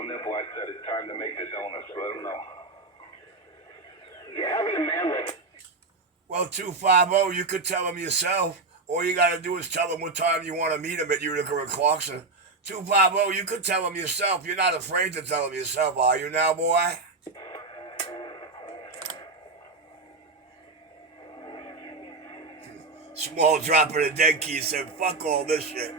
Little Nipple, I said it's time to make this illness. Let him know. You having a man like... Well, 250, you could tell him yourself. All you got to do is tell him what time you want to meet him at Utica and Clarkson. 250, you could tell him yourself. You're not afraid to tell him yourself, are you now, boy? Small drop of the dead key said, fuck all this shit.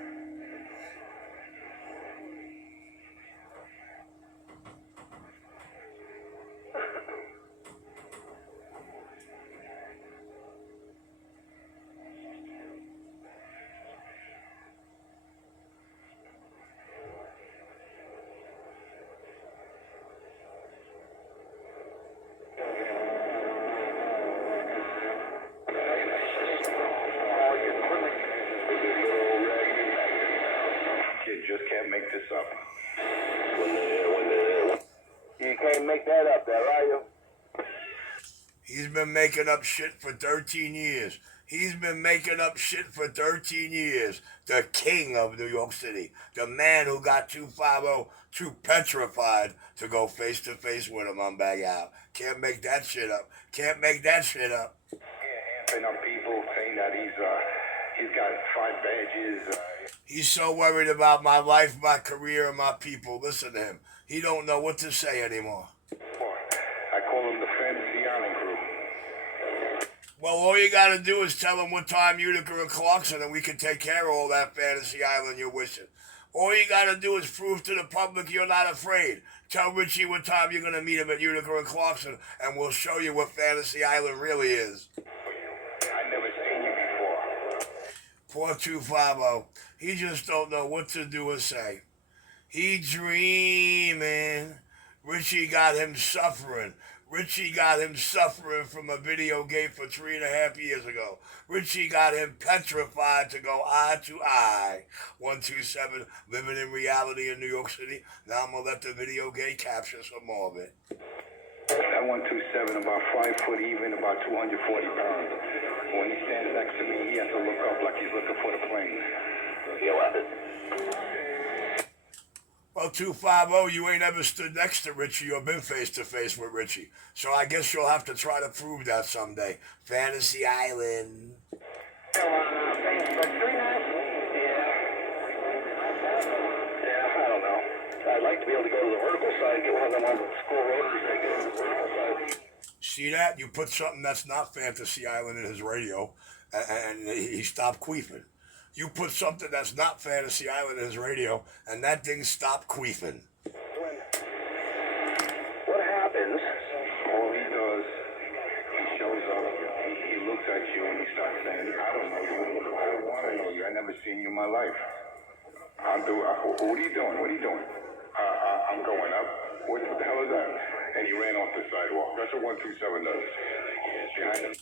Just can't make this up. You can't make that up there, are you? He's been making up shit for 13 years. He's been making up shit for 13 years. The king of New York City. The man who got 250 too petrified to go face to face with him on Bag Out. Can't make that shit up. Can't make that shit up. Yeah, amping up people, saying that he's got 5 badges. He's so worried about my life, my career, and my people. Listen to him. He don't know what to say anymore. I call him the Fantasy Island Crew. Well, all you got to do is tell him what time Utica and Clarkson, and we can take care of all that Fantasy Island you're wishing. All you got to do is prove to the public you're not afraid. Tell Richie what time you're going to meet him at Utica and Clarkson, and we'll show you what Fantasy Island really is. I never seen you before. Poor 250. He just don't know what to do or say. He dreaming. Richie got him suffering. Richie got him suffering from a video game for 3.5 years ago. Richie got him petrified to go eye to eye. 127, living in reality in New York City. Now I'm going to let the video game capture some more of it. That 127, about 5 foot even, about 240 pounds. When he stands next to me, he has to look up like he's looking for the plane. You'll have it. Well, 250, you ain't ever stood next to Richie or been face-to-face with Richie. So I guess you'll have to try to prove that someday. Fantasy Island. Yeah, I don't know. I'd like to be able to go to the vertical side and get one of them on the school rotors and get to the vertical side. See that? You put something that's not Fantasy Island in his radio, and he stopped queefing. You put something that's not Fantasy Island in his radio, and that thing stopped queefing. What happens? All he does, he shows up, he looks at you, and he starts saying, I don't know you, I don't want to know you, I never seen you in my life. What are you doing? What are you doing? I'm going up. What the hell is that? And he ran off the sidewalk. That's what 127 does. Behind him.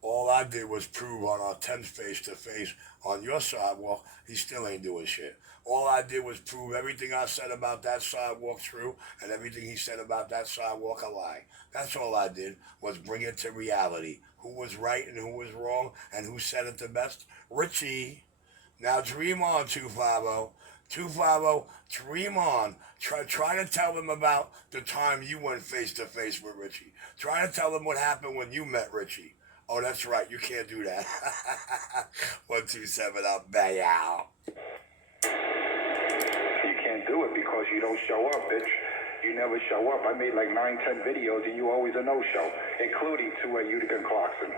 All I did was prove on our 10th face-to-face on your sidewalk, he still ain't doing shit. All I did was prove everything I said about that sidewalk true and everything he said about that sidewalk a lie. That's all I did was bring it to reality. Who was right and who was wrong and who said it the best? Richie. Now dream on, 250. 250, dream on. Try to tell them about the time you went face-to-face with Richie. Try to tell them what happened when you met Richie. Oh, that's right. You can't do that. 127, I'll bang out. You can't do it because you don't show up, bitch. You never show up. I made like 9-10 videos and you always a no-show, including 2 at Utica and Clarkson.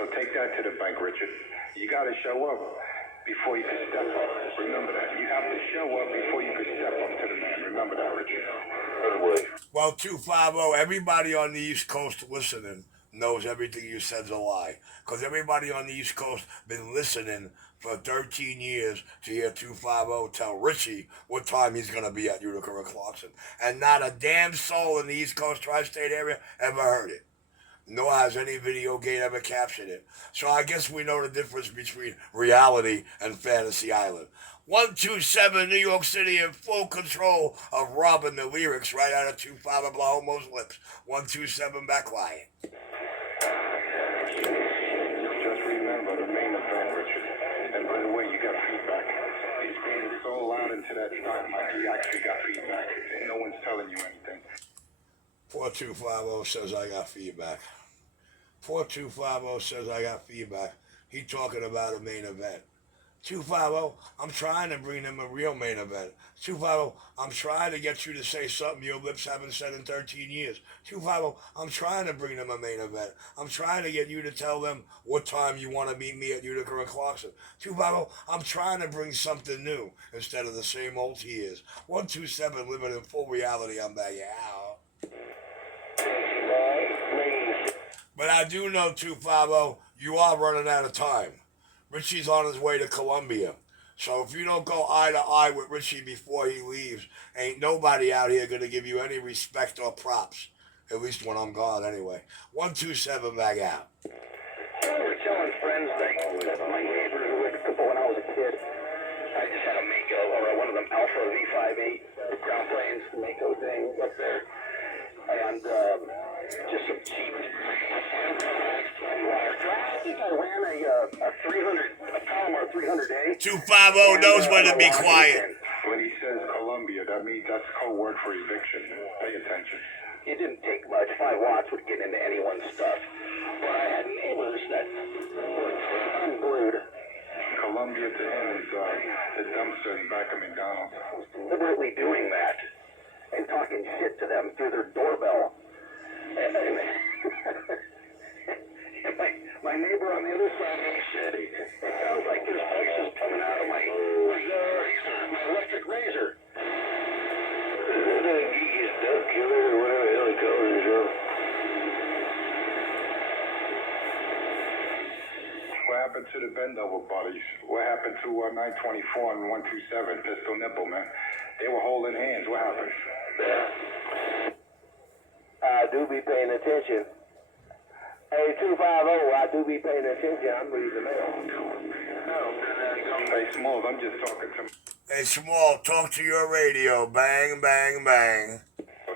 So take that to the bank, Richard. You got to show up before you can step up. Remember that. You have to show up before you can step up to the man. Remember that, Richard. Well, 250, everybody on the East Coast listening knows everything you said's a lie. Because everybody on the East Coast been listening for 13 years to hear 250 tell Richie what time he's going to be at Utica and Clarkson. And not a damn soul in the East Coast tri-state area ever heard it. Nor has any video game ever captured it. So I guess we know the difference between reality and Fantasy Island. 127 New York City in full control of robbing the lyrics right out of 250 Blahomo's lips. 127 backline. Just remember the main event, Richard. And by the way, you got feedback. He's screaming so loud into that that's not Mike. He actually got feedback. No one's telling you anything. 4250 says I got feedback. 4250 says I got feedback. He talking about a main event. 250, I'm trying to bring them a real main event. 250, I'm trying to get you to say something your lips haven't said in 13 years. 250, I'm trying to bring them a main event. I'm trying to get you to tell them what time you want to meet me at Utica and Clarkson. 250, I'm trying to bring something new instead of the same old tears. 127, living in full reality, I'm back out. But I do know, 250, you are running out of time. Richie's on his way to Columbia. So if you don't go eye to eye with Richie before he leaves, ain't nobody out here going to give you any respect or props. At least when I'm gone, anyway. 127 back out. I was telling friends that my neighbors who lived when I was a kid, I just had a Mako, or one of them Alpha V58 Ground Planes Mako thing up there. And just some cheap I ran a 300, a Palomar 300A. 250 knows when to be quiet. When he says Columbia, that means that's code word for eviction. Pay attention. It didn't take much. 5 watts would get into anyone's stuff. But I had neighbors that were unglued. Columbia to him is the dumpster in back of McDonald's. I was deliberately doing that and talking shit to them through their doorbell. And my neighbor on the other side, he said, it sounds like there's voices coming out of my electric razor. The geeky stuff killer or whatever the hell he calls himself. What happened to the Bendover buddies? What happened to 924 and 127? Pistol Nipple, man. They were holding hands. What happened? I do be paying attention. Hey, 250, I do be paying attention. I'm reading the mail. Hey, Smalls, I'm just talking to Hey, Small, talk to your radio. Bang, bang, bang.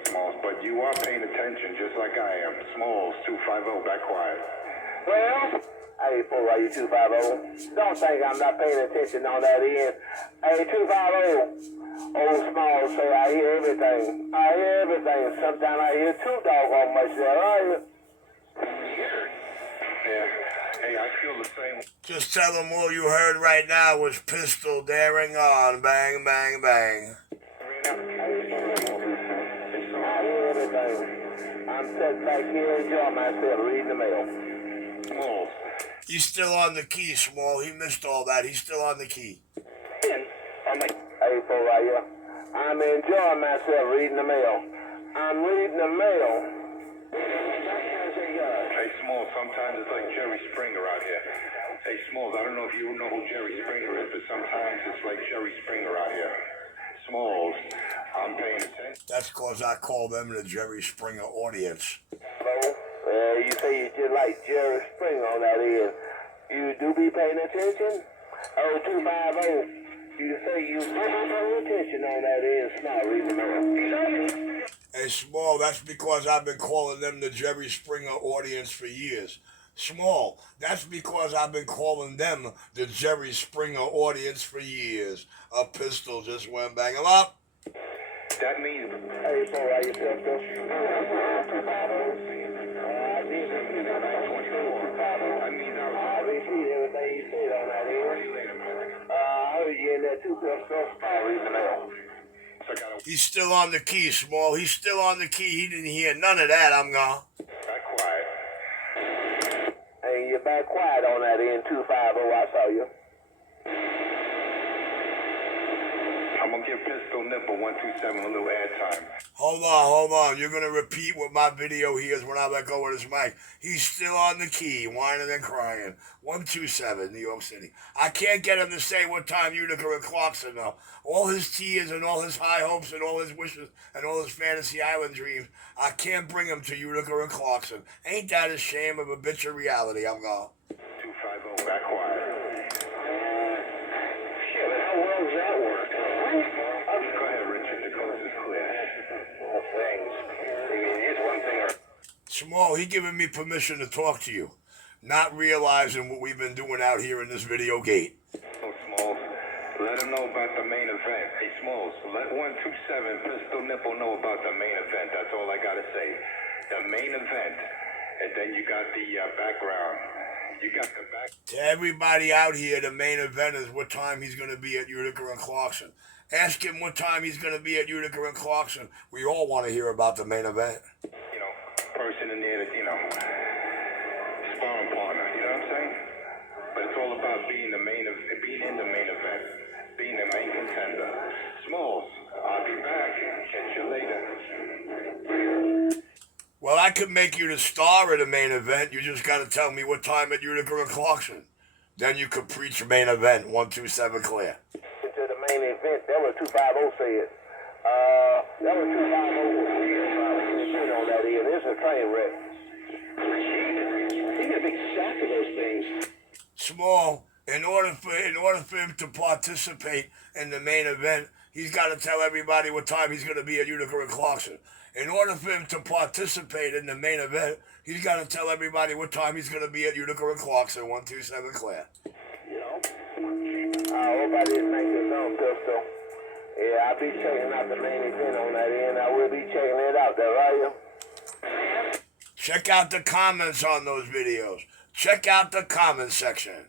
Smalls, but you are paying attention just like I am. Smalls, 250, back quiet. Well, hey, for you 250, don't think I'm not paying attention on that end. Hey, 250, old Small say I hear everything. I hear everything. Sometimes I hear too doggone much there, right? Yeah. Hey, I feel the same. Just tell them all you heard right now was Pistol daring on. Bang, bang, bang. I hear everything. I'm sitting back here enjoying myself reading the mail. Smalls. He's still on the key, Small. He missed all that. He's still on the key. Hey, Pariah, I'm enjoying myself reading the mail. I'm reading the mail. Hey, Smalls, sometimes it's like Jerry Springer out here. Hey, Smalls, I don't know if you know who Jerry Springer is, but sometimes it's like Jerry Springer out here. Smalls, I'm paying attention. That's because I call them the Jerry Springer audience. Hello? You say you just like Jerry Springer on that end. You do be paying attention? Oh, 250. You say you do be paying attention on that end. It's not reading the mail. Hey, Small, that's because I've been calling them the Jerry Springer audience for years. Small, that's because I've been calling them the Jerry Springer audience for years. A pistol just went bang 'em up. That means... Hey, Pariah, you feel good? I mean, I repeat everything you said on that end. I heard you in there too, Pistol. I'll read the mail. He's still on the key, Small. He's still on the key. He didn't hear none of that. I'm gone. Back quiet. Hey, you're back quiet on that end, 250. I saw you. I'm going to give Pistol Nipple 127 a little airtime. Hold on. You're going to repeat what my video hears when I let go of this mic. He's still on the key, whining and crying. 127, New York City. I can't get him to say what time Utica and Clarkson know. All his tears and all his high hopes and all his wishes and all his fantasy island dreams, I can't bring him to Utica and Clarkson. Ain't that a shame of a bitch of reality? I'm gone. 250, back quiet. Shit, how well does that work? Go ahead, Richard. The coast is clear. Things. It's one thing or... Small, he giving me permission to talk to you, not realizing what we've been doing out here in this video gate. So, Smalls, Let him know about the main event. Hey, Smalls, let 127 Pistol Nipple know about the main event. That's all I gotta say. The main event. And then you got the background. You got the back. To everybody out here, the main event is what time he's going to be at Utica and Clarkson. Ask him what time he's going to be at Utica and Clarkson. We all want to hear about the main event. You know, person in there that, you know, sparring partner. You know what I'm saying? But it's all about being in the main event, being the main contender. Smalls, I'll be back. Catch you later. Well, I could make you the star of the main event. You just got to tell me what time at Utica and Clarkson. Then you could preach your main event, 127 clear. To the main event, that was 250 said. That was 250 on that end. It's a train wreck. He got a big sack of those things. Small, in order for him to participate in the main event, he's got to tell everybody what time he's going to be at Utica and Clarkson. In order for him to participate in the main event, he's got to tell everybody what time he's going to be at Utica and Clarkson, 127 clear. You know? I hope I didn't make this on, Pistol. Yeah, I'll be checking out the main event on that end. I will be checking it out there, are you? Check out the comments on those videos. Check out the comment section.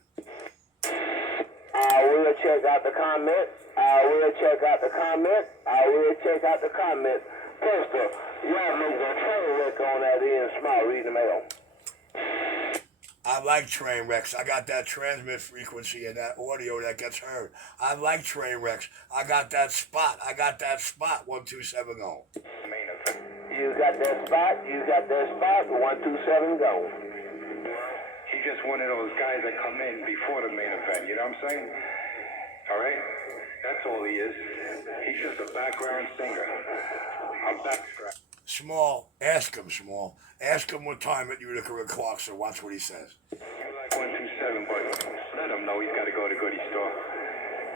I will check out the comment. I will check out the comment. I will check out the comment. Pistol, y'all make a train wreck on that end, small, read the mail. I like train wrecks. I got that transmit frequency and that audio that gets heard. I like train wrecks. I got that spot. 127 go. Main event. You got that spot. 127 go. He's just one of those guys that come in before the main event. You know what I'm saying? All right? That's all he is. He's just a background singer. I'm backstrapped. Small, ask him, Small. Ask him what time at Utica and Clarkson. Watch what he says. You like 127, but let him know he's got to go to the goodie store.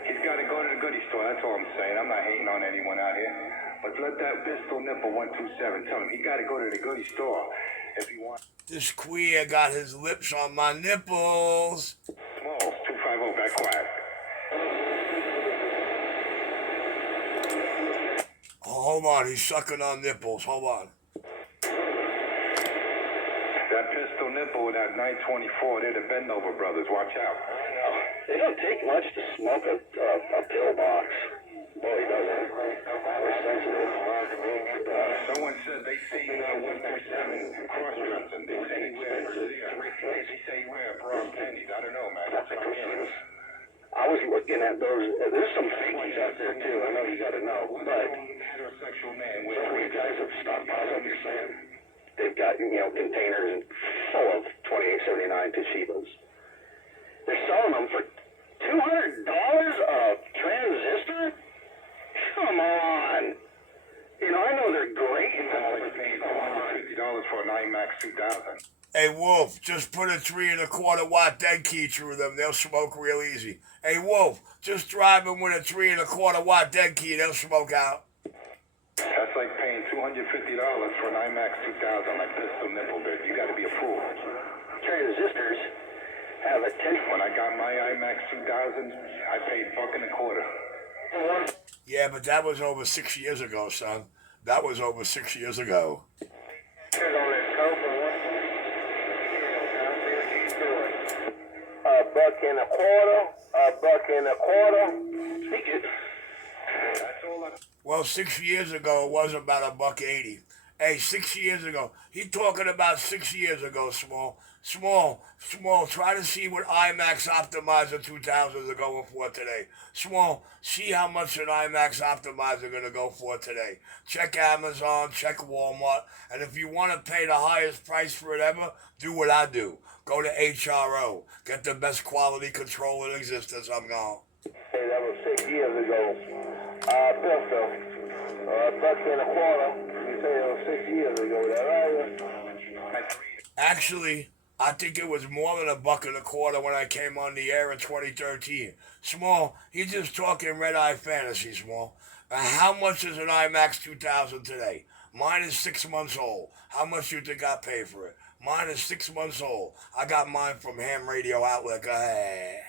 He's got to go to the goodie store. That's all I'm saying. I'm not hating on anyone out here. But let that Pistol Nipple 127 tell him he got to go to the goodie store if he wants. This queer got his lips on my nipples. Smalls, 250, back quiet. Oh, hold on, he's sucking on nipples. Hold on. That Pistol Nipple with that 924, they're the Bendover brothers. Watch out. It don't take much to smoke a pill box. Boy, doesn't. We're sensitive. Someone said they seen 127 cross-dressing. They say he wears They say he wears brown panties. I don't know, man. That's what I'm hearing. I was looking at those. There's some fakies out there too. I know you got to know, but Heterosexual man some with of you guys have stockpiled. I'm just saying. They've got containers full of 2879 Toshibas. They're selling them for $200 a transistor. Come on. I know they're great. like paying $250 for an IMAX 2000. Hey, Wolf, just put a 3 1/4 watt dead key through them. They'll smoke real easy. Hey, Wolf, just drive them with a 3 1/4 watt dead key. They'll smoke out. That's like paying $250 for an IMAX 2000 like Pistol Nipple did. You got to be a fool. Transistors have a 10. When I got my IMAX 2000, I paid $1.25. Yeah, but that was over 6 years ago, son. That was over 6 years ago. $1.25. That's all I... Well, 6 years ago, it was about $1.80. Hey, 6 years ago. He talking about 6 years ago, Small. Small, try to see what IMAX Optimizer 2000s are going for today. Small, see how much an IMAX Optimizer going to go for today. Check Amazon, check Walmart, and if you want to pay the highest price for it ever, do what I do. Go to HRO. Get the best quality control in existence. I'm gone. Hey, that was 6 years ago. Pistol, $1.25. You say it was 6 years ago, that right? Actually, I think it was more than $1.25 when I came on the air in 2013. Small, he's just talking red-eye fantasy, Small. How much is an IMAX 2000 today? Mine is 6 months old. How much do you think I pay for it? Mine is 6 months old. I got mine from Ham Radio Outlet. Go ahead.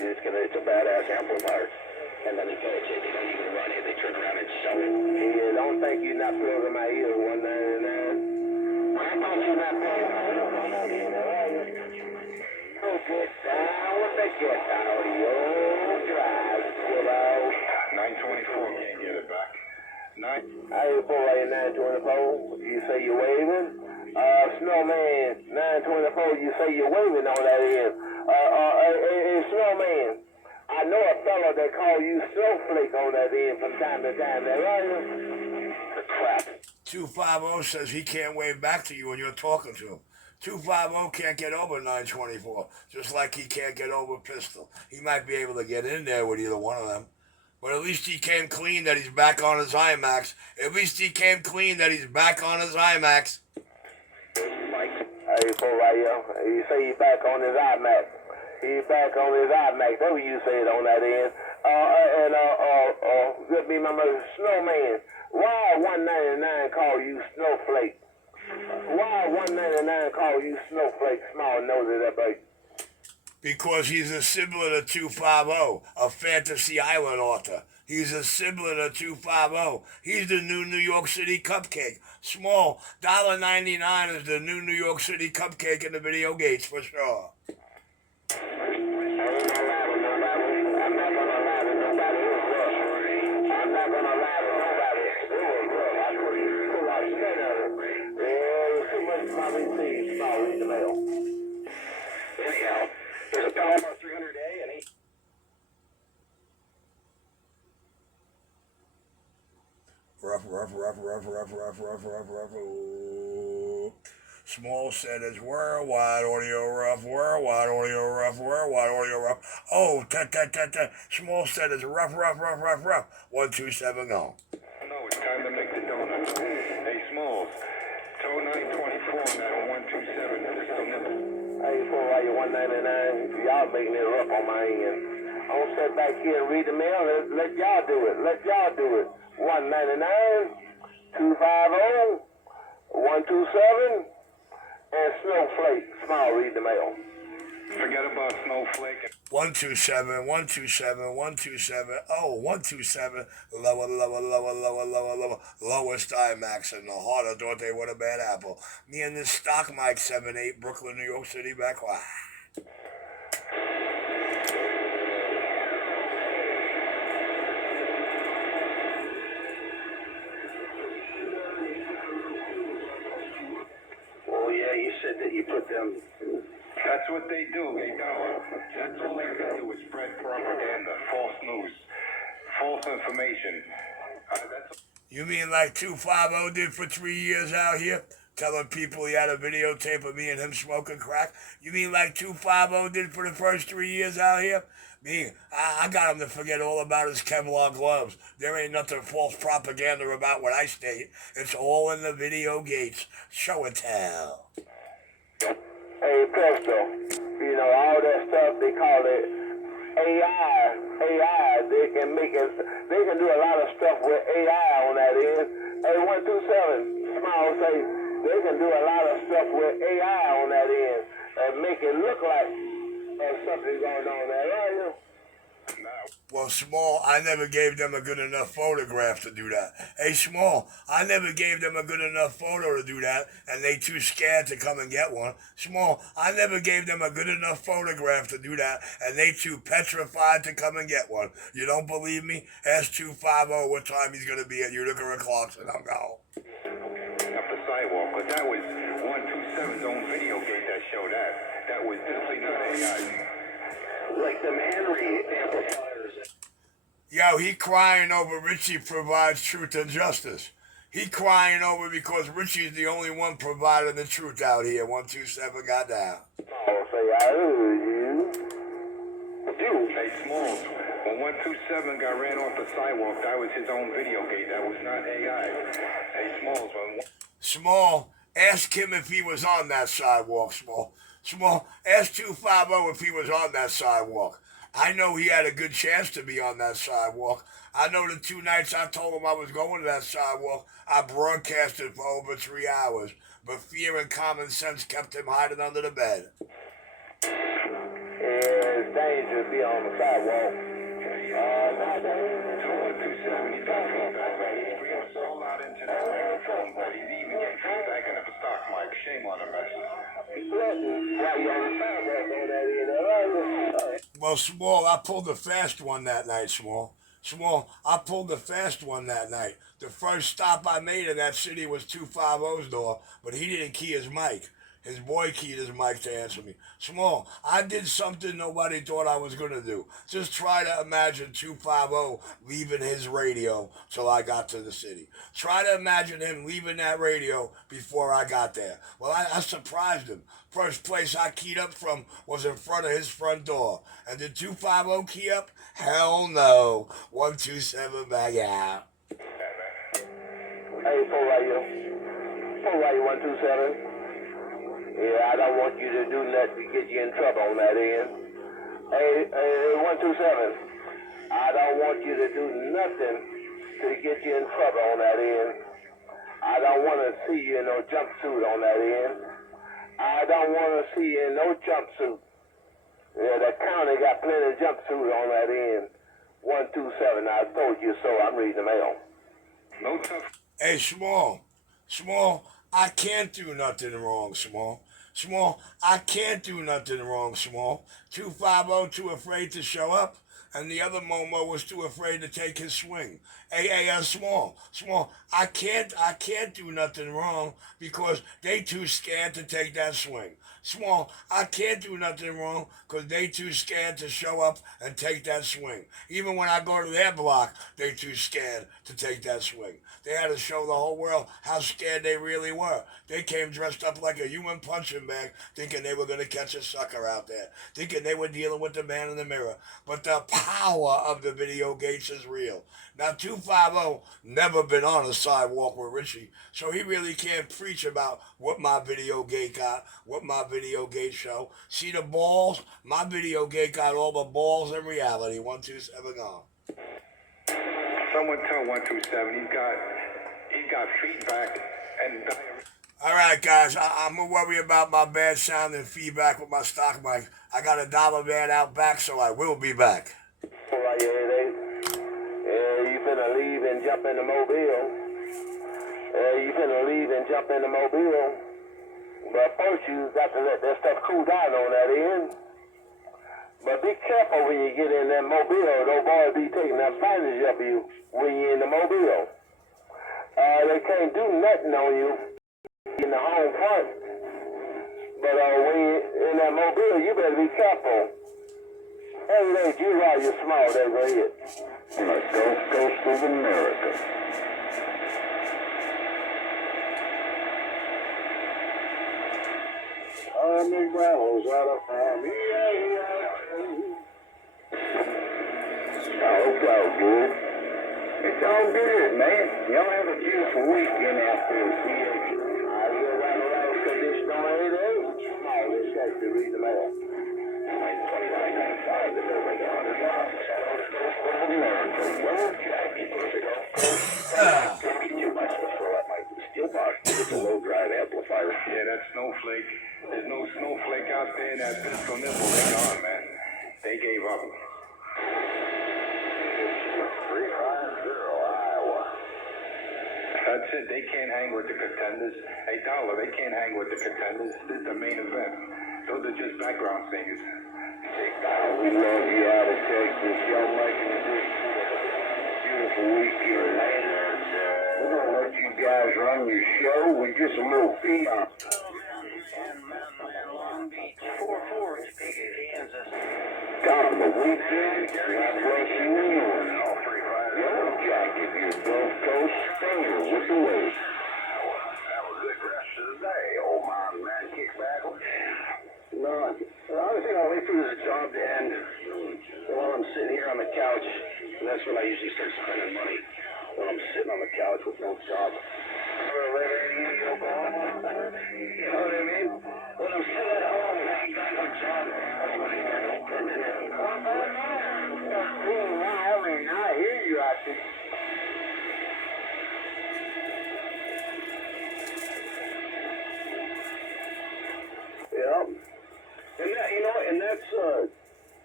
It's a badass amplifiers. And then they don't even run it, they turn around and sell it. Yeah, don't think you're not plugging my ears 199. I thought you're not paying for it. Go get down with the get audio drive, Willow. 924 can't get it back. Hey, boy, 924, you say you're waving? Snowman, 924, you say you're waving on that end. Hey, Snowman, I know a fellow that call you Snowflake on that end from time to time, that right? Crap. 250 says he can't wave back to you when you're talking to him. 250 can't get over 924, just like he can't get over Pistol. He might be able to get in there with either one of them. But at least he came clean that he's back on his IMAX. At least he came clean that he's back on his IMAX. Hey, boy, right here. You say he's back on his IMAX. He's back on his IMAX. That's what you said on that end. Good be my mother, Snowman. Why 199 call you Snowflake? Why 199 call you Snowflake? Small nosy that baby. Because he's a sibling of 250, a Fantasy Island author. He's a sibling of 250. He's the new New York City cupcake. Small, $1.99 is the new New York City cupcake in the video gates for sure. Anyhow, there's a Palomar 300A and he... Rough. Ooh. Small said it's worldwide audio rough. Oh, Small said it's rough. 127 go. No, it's time to make the donut. Hey, Smalls, toe 924 and that 127. Hey, why you 199? Y'all making it rough on my end. I don't sit back here and read the mail. Let y'all do it. 199, 250, 127, and Snowflake. Small, read the mail. Forget about Snowflake. 127. Oh, 127. Lower. Lowest IMAX in the heart of Dorte. What a bad apple. Me and this stock mic 78, Brooklyn, New York City, back. Wow. Oh, yeah, you said that you put them... That's what they do. They know. That's all they can do is spread propaganda, false news, false information. You mean like 250 did for 3 years out here? Telling people he had a videotape of me and him smoking crack? You mean like 250 did for the first 3 years out here? Me, I got him to forget all about his Kevlar gloves. There ain't nothing false propaganda about what I state. It's all in the video gates. Show and tell. Hey, Presto, you know, all that stuff, they call it AI, they can do a lot of stuff with AI on that end. Hey, 127, Small say, they can do a lot of stuff with AI on that end and make it look like there's something going on there, right? Well, Small, I never gave them a good enough photograph to do that. Hey, Small, I never gave them a good enough photo to do that, and they too scared to come and get one. Small, I never gave them a good enough photograph to do that, and they too petrified to come and get one. You don't believe me? Ask 250 what time he's going to be at Utica and Clarkson. I'm gone. Up the sidewalk, but that was 127's own video gate that showed that. That was definitely not AI. Like them Henry amplifiers. Yo, he crying over Richie provides truth and justice. He crying over because Richie's the only one providing the truth out here. 127 got down. Oh, say I heard you. Hey, Smalls, when 127 got ran off the sidewalk, that was his own video gate. That was not AI. Hey, Smalls, when... Small, ask him if he was on that sidewalk, Small, ask 250 if he was on that sidewalk. I know he had a good chance to be on that sidewalk. I know the 2 nights I told him I was going to that sidewalk, I broadcasted for over 3 hours, but fear and common sense kept him hiding under the bed. Yes, dangerous to be on the sidewalk. Not dangerous. 217, he's got feedback, man. He's screaming so loud into that microphone, but he's even getting feedback in the stock mic. Shame on him, man. Why you on the sidewalk on that end? Well, Small, I pulled the fast one that night, Small. Small, I pulled the fast one that night. The first stop I made in that city was 250's door, but he didn't key his mic. His boy keyed his mic to answer me. Small, I did something nobody thought I was going to do. Just try to imagine 250 leaving his radio till I got to the city. Try to imagine him leaving that radio before I got there. Well, I surprised him. First place I keyed up from was in front of his front door. And did 250 key up? Hell no. 127 back out. Hey, 4YU 127. Yeah, I don't want you to do nothing to get you in trouble on that end. Hey, 127. I don't want you to do nothing to get you in trouble on that end. I don't want to see you in no jumpsuit on that end. I don't want to see you in no jumpsuit. Yeah, the county got plenty of jumpsuit on that end. 127, I told you so. I'm reading the mail. No tough. Hey, Small, I can't do nothing wrong, Small, I can't do nothing wrong, Small. 250 too afraid to show up, and the other Momo was too afraid to take his swing. Hey, Small, I can't do nothing wrong because they too scared to take that swing. Small, I can't do nothing wrong because they too scared to show up and take that swing. Even when I go to their block, they too scared to take that swing. They had to show the whole world how scared they really were. They came dressed up like a human punching bag, thinking they were going to catch a sucker out there, thinking they were dealing with the man in the mirror. But the power of the video gates is real. Now, 250 never been on a sidewalk with Richie, so he really can't preach about what my video gate got, what my video gate show. See the balls? My video gate got all the balls in reality. 127 gone. Someone tell 127 he's got feedback and diarrhea. All right, guys, I'm going to worry about my bad sound and feedback with my stock mic. I got a dollar man out back, so I will be back. All right, you finna leave and jump in the mobile. But first you got to let that stuff cool down on that end. But be careful when you get in that mobile. Those boys be taking advantage of you when you're in the mobile. They can't do nothing on you in the home front. But when you're in that mobile, you better be careful. Every day you ride your small, they go hit. On the Gulf Coast of America. Army Rebels out of Army. I hope y'all good. It's all good, man. Y'all have a beautiful weekend out there. You'll ride around condition on 8 Small, this guy's to read the mail. 2995, the building on the It's a low drive amplifier. Yeah, that snowflake. There's no snowflake out there in that pistol nipple. They're gone, man. They gave up. 350, Iowa. That's it. They can't hang with the contenders. Hey, Dollar, they can't hang with the contenders. This is the main event. Those are just background singers. We love you out of Texas. Y'all making a beautiful weekend, man. We're going to let you guys run your show with just a little fee on. God, the weekend, God bless you and yours. Yellow Jacket, your Gulf Coast finger with the wave. That was a good rest of the day, old man. Kick back. No, honestly, I'll wait for the job to end. While I'm sitting here on the couch, that's when I usually start spending money. When I'm sitting on the couch with no job. You know what I mean? When I'm sitting at home and I ain't got no job, that's when I start spending it. I hear you out there. Yeah. And that, and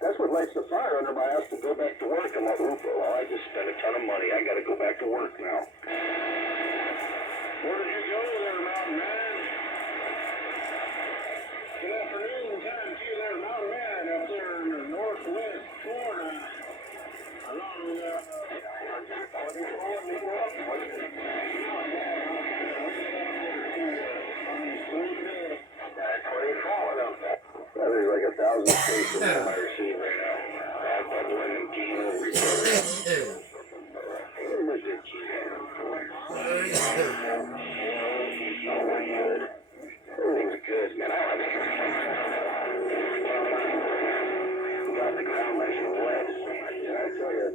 that's what the fire under my ass to go back to work. I'm like, well, I just spent a ton of money. I got to go back to work now. Where did you go there, Mountain Man? Good afternoon, time to you there, Mountain Man, up there in the northwest corner. Along the... There's like 1,000 stations on my receive right now. I'm doing Kino recording. Everything's good, man. I got the ground nice and wet. Yeah, I tell you.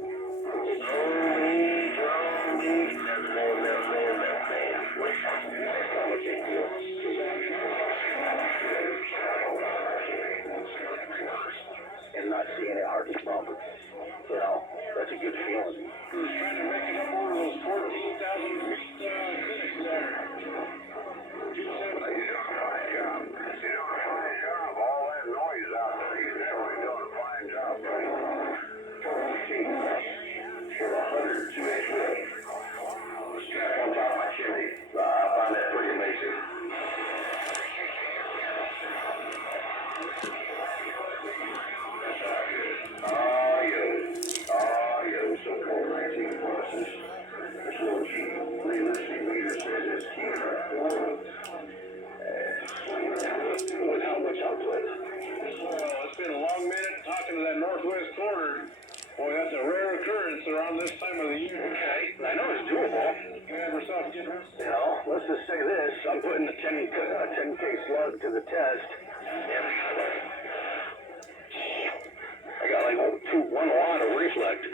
And not seeing it hardly bump. You know, that's a good feeling. Trying to make it up over those 14,000 feet clinics there. You're doing a fine job. You're doing a fine job. All that noise out there, you're really doing a fine job. On top of my chimney. I find that pretty amazing. So called 19 buses. This little cheap realistic meter says it's here. With how much output? Well, it's been a long minute talking to that northwest corner. Boy, that's a rare occurrence around this time of the year. Okay, I know it's doable. You have yourself a good one? You know, let's just say this. I'm putting the 10K slug to the test. I got like 1 watt of reflect.